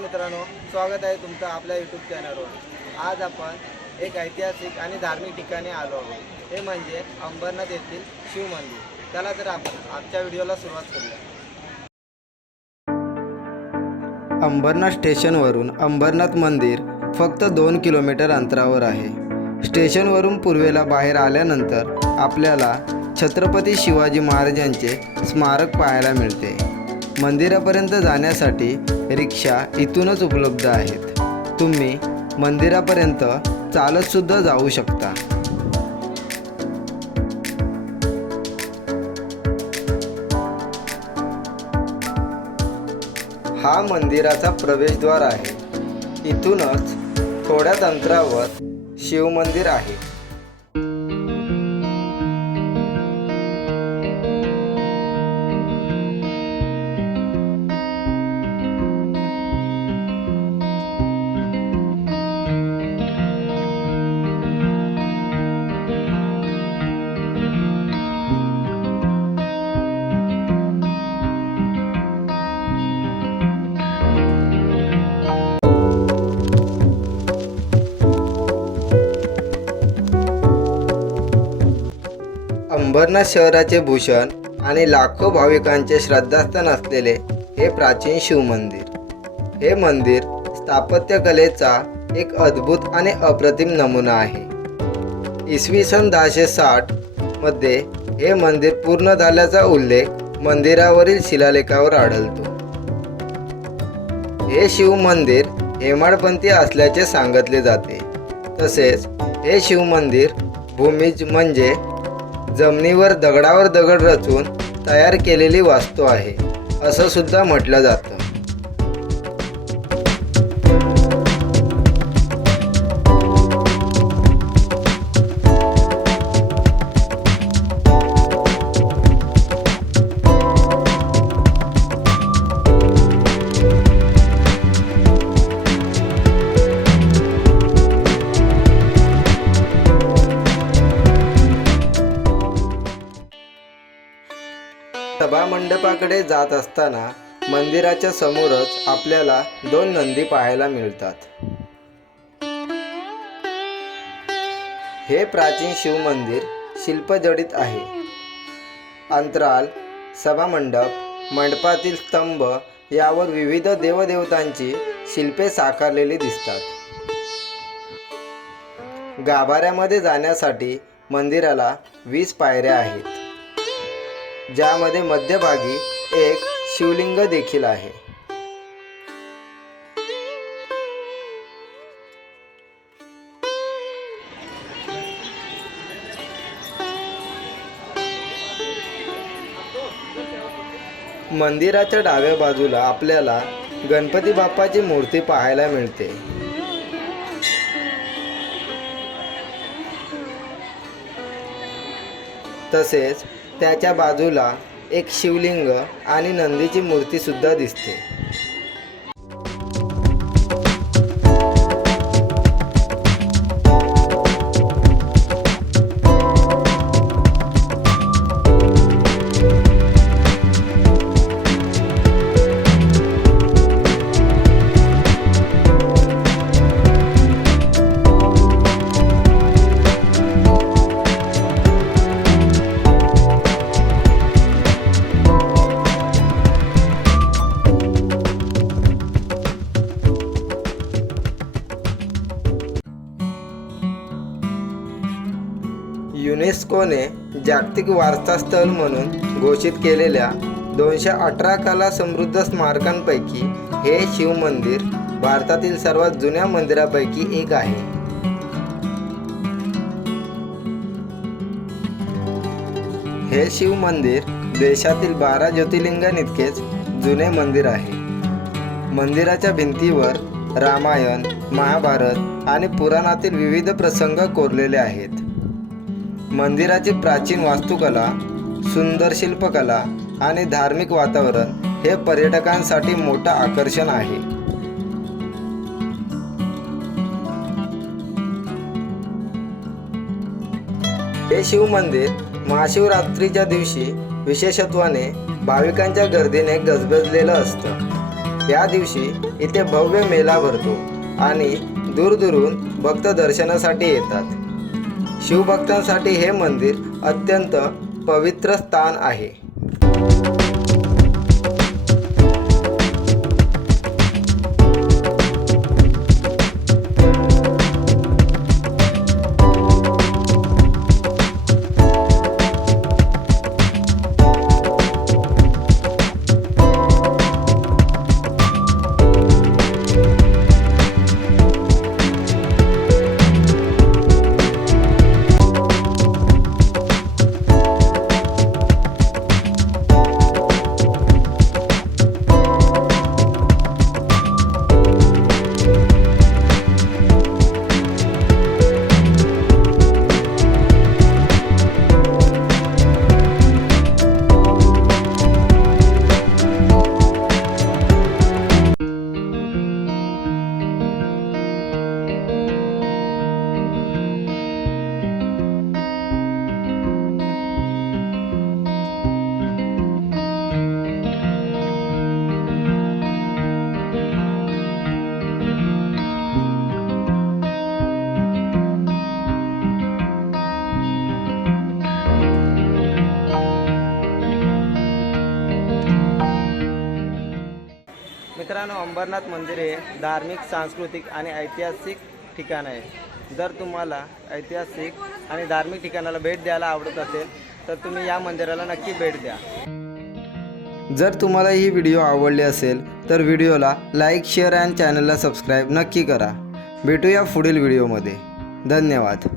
मित्रांनो स्वागत आहे तुमचं आपल्या यूट्यूब चॅनलवर आज आपण एक ऐतिहासिक आणि धार्मिक ठिकाणी आलो आहोत. हे म्हणजे अंबरनाथ येथील शिव मंदिर. त्याला तर आपण आजच्या व्हिडिओला सुरुवात करूया. अंबरनाथ स्टेशनवरून अंबरनाथ मंदिर फक्त दोन किलोमीटर अंतरावर आहे. स्टेशनवरून पूर्वेला बाहेर आल्यानंतर आपल्याला छत्रपती शिवाजी महाराजांचे स्मारक पाहायला मिळते. मंदिरापर्यंत जाण्यासाठी रिक्षा इथूनच उपलब्ध आहेत. तुम्ही मंदिरापर्यंत चालतसुद्धा जाऊ शकता. हा मंदिराचा प्रवेशद्वार आहे. इथूनच थोड्याच अंतरावर शिवमंदिर आहे. अंबरनाथ शहराचे भूषण आणि लाखो भाविकांचे श्रद्धास्थान असलेले हे प्राचीन शिवमंदिर हे मंदिर स्थापत्यकलेचा एक अद्भुत आणि अप्रतिम नमुना आहे. इसवी सन दहाशे साठमध्ये हे मंदिर पूर्ण झाल्याचा उल्लेख मंदिरावरील शिलालेखावर आढळतो. हे शिव मंदिर हेमाडपंथी असल्याचे सांगितले जाते. तसेच हे शिवमंदिर भूमिज म्हणजे जमिनीवर दगडावर दगड रचून तयार केलेली वास्तू आहे असं सुद्धा म्हटलं जातं. मंडपाकडे जात असताना मंदिराच्या समोरच आपल्याला दोन नंदी पाहायला मिळतात. हे प्राचीन शिवमंदिर शिल्पजडित आहे. अंतराल सभामंडप मंडपातील स्तंभ यावर विविध देवदेवतांची शिल्पे साकारलेली दिसतात. गाभाऱ्यामध्ये जाण्यासाठी मंदिराला वीस पायऱ्या आहेत. ज्यामध्ये मध्यभागी एक शिवलिंग देखील आहे. मंदिराच्या डाव्या बाजूला आपल्याला गणपती बाप्पाची मूर्ती पाहायला मिळते. तसेच त्याच्या बाजूला एक शिवलिंग आणि नंदीची मूर्ती सुद्धा दिसते. युनेस्कोने जागतिक वारसास्थळ म्हणून घोषित केलेल्या दोनशे अठरा कला समृद्ध स्मारकांपैकी हे शिवमंदिर भारतातील सर्वात जुन्या मंदिरापैकी एक आहे. हे शिव मंदिर देशातील बारा ज्योतिर्लिंगांइतकेच जुने मंदिर आहे. मंदिराच्या भिंतीवर रामायण महाभारत आणि पुराणातील विविध प्रसंग कोरलेले आहेत. मंदिराची प्राचीन वास्तुकला सुंदर शिल्पकला आणि धार्मिक वातावरण हे पर्यटकांसाठी मोठं आकर्षण आहे. हे शिवमंदिर महाशिवरात्रीच्या दिवशी विशेषत्वाने भाविकांच्या गर्दीने गजबजलेलं असतं. या दिवशी इथे भव्य मेला भरतो आणि दूरदूरून भक्त दर्शनासाठी येतात. शिवभक्तांसाठी हे मंदिर अत्यंत पवित्र स्थान आहे. मित्रांनो अंबरनाथ मंदिर हे धार्मिक सांस्कृतिक आणि ऐतिहासिक ठिकाण आहे. जर तुम्हाला ऐतिहासिक आणि धार्मिक ठिकाणाला भेट द्यायला आवडत असेल तर तुम्ही या मंदिराला नक्की भेट द्या. जर तुम्हाला ही व्हिडिओ आवडली असेल तर व्हिडिओला लाईक शेअर अँड चॅनलला सबस्क्राईब नक्की करा. भेटूया पुढील व्हिडिओमध्ये. धन्यवाद.